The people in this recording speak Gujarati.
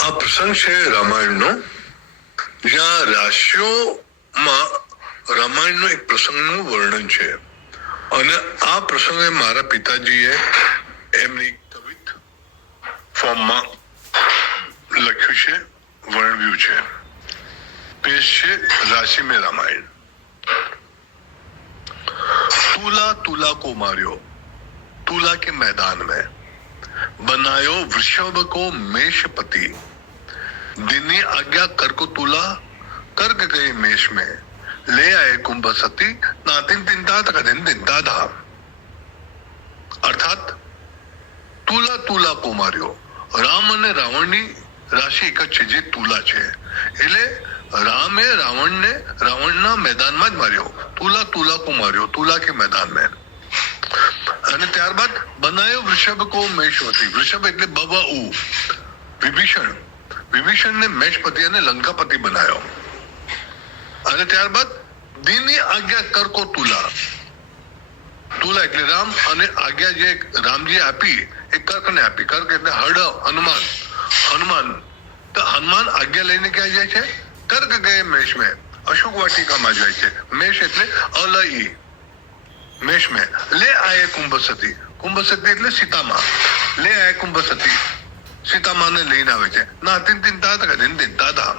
આ પ્રસંગ છે રામાયણનો, જ્યાં રાશિઓમાં રામાયણનો એક પ્રસંગનું વર્ણન છે. અને આ પ્રસંગે મારા પિતાજીએ એમની કવિત ફોર્મમાં લખ્યું છે, વર્ણવ્યું છે. પેશ છે રાશિ में रामायण. तुला तुला को मारियो तुला के मैदान में, बनायो वृषभ को मेषपति, दिनी आज्ञा कर को तुला, कर्क गए मेष में, ले आए कुंभ सती, नातिन तिंता तकदिन तिंता धा. અર્થાત તુલા તુલા કો માર્યો, રામ અને રાવણની રાશિ એક જ છે જે તુલા છે. એટલે રામે રાવણના મેદાનમાં જ માર્યો. તુલા તુલા કો માર્યો, તુલા કે મેદાન મેં. અને ત્યારબાદ બનાયો વૃષભ કો મેષપતિ. વૃષભ એટલે બવઉ, વિભીષણને મેષપતિ અને લંકાપતિ બનાવ્યો. અને ત્યારબાદ દીની આજ્ઞા કર કો તુલા. તુલા એટલે રામ, અને આજ્ઞા જે રામજી આપી એ કર્કને આપી. કર્ક એટલે હડ, હનુમાન. તો હનુમાન આજ્ઞા લઈને ક્યાં જાય છે? કર્ક ગયે મેષ મેં, અશોક વાટિકામાં જાય છે. મેષ એટલે અલઈ, મેષ મેં. લે આયે કુંભ સતી. કુંભ સતી એટલે સીતામાં. લે આયે કુંભ સતી, સીતામાને લઈને આવે છે. ના તિન તિન તા તક દિન તિન તા ધામ.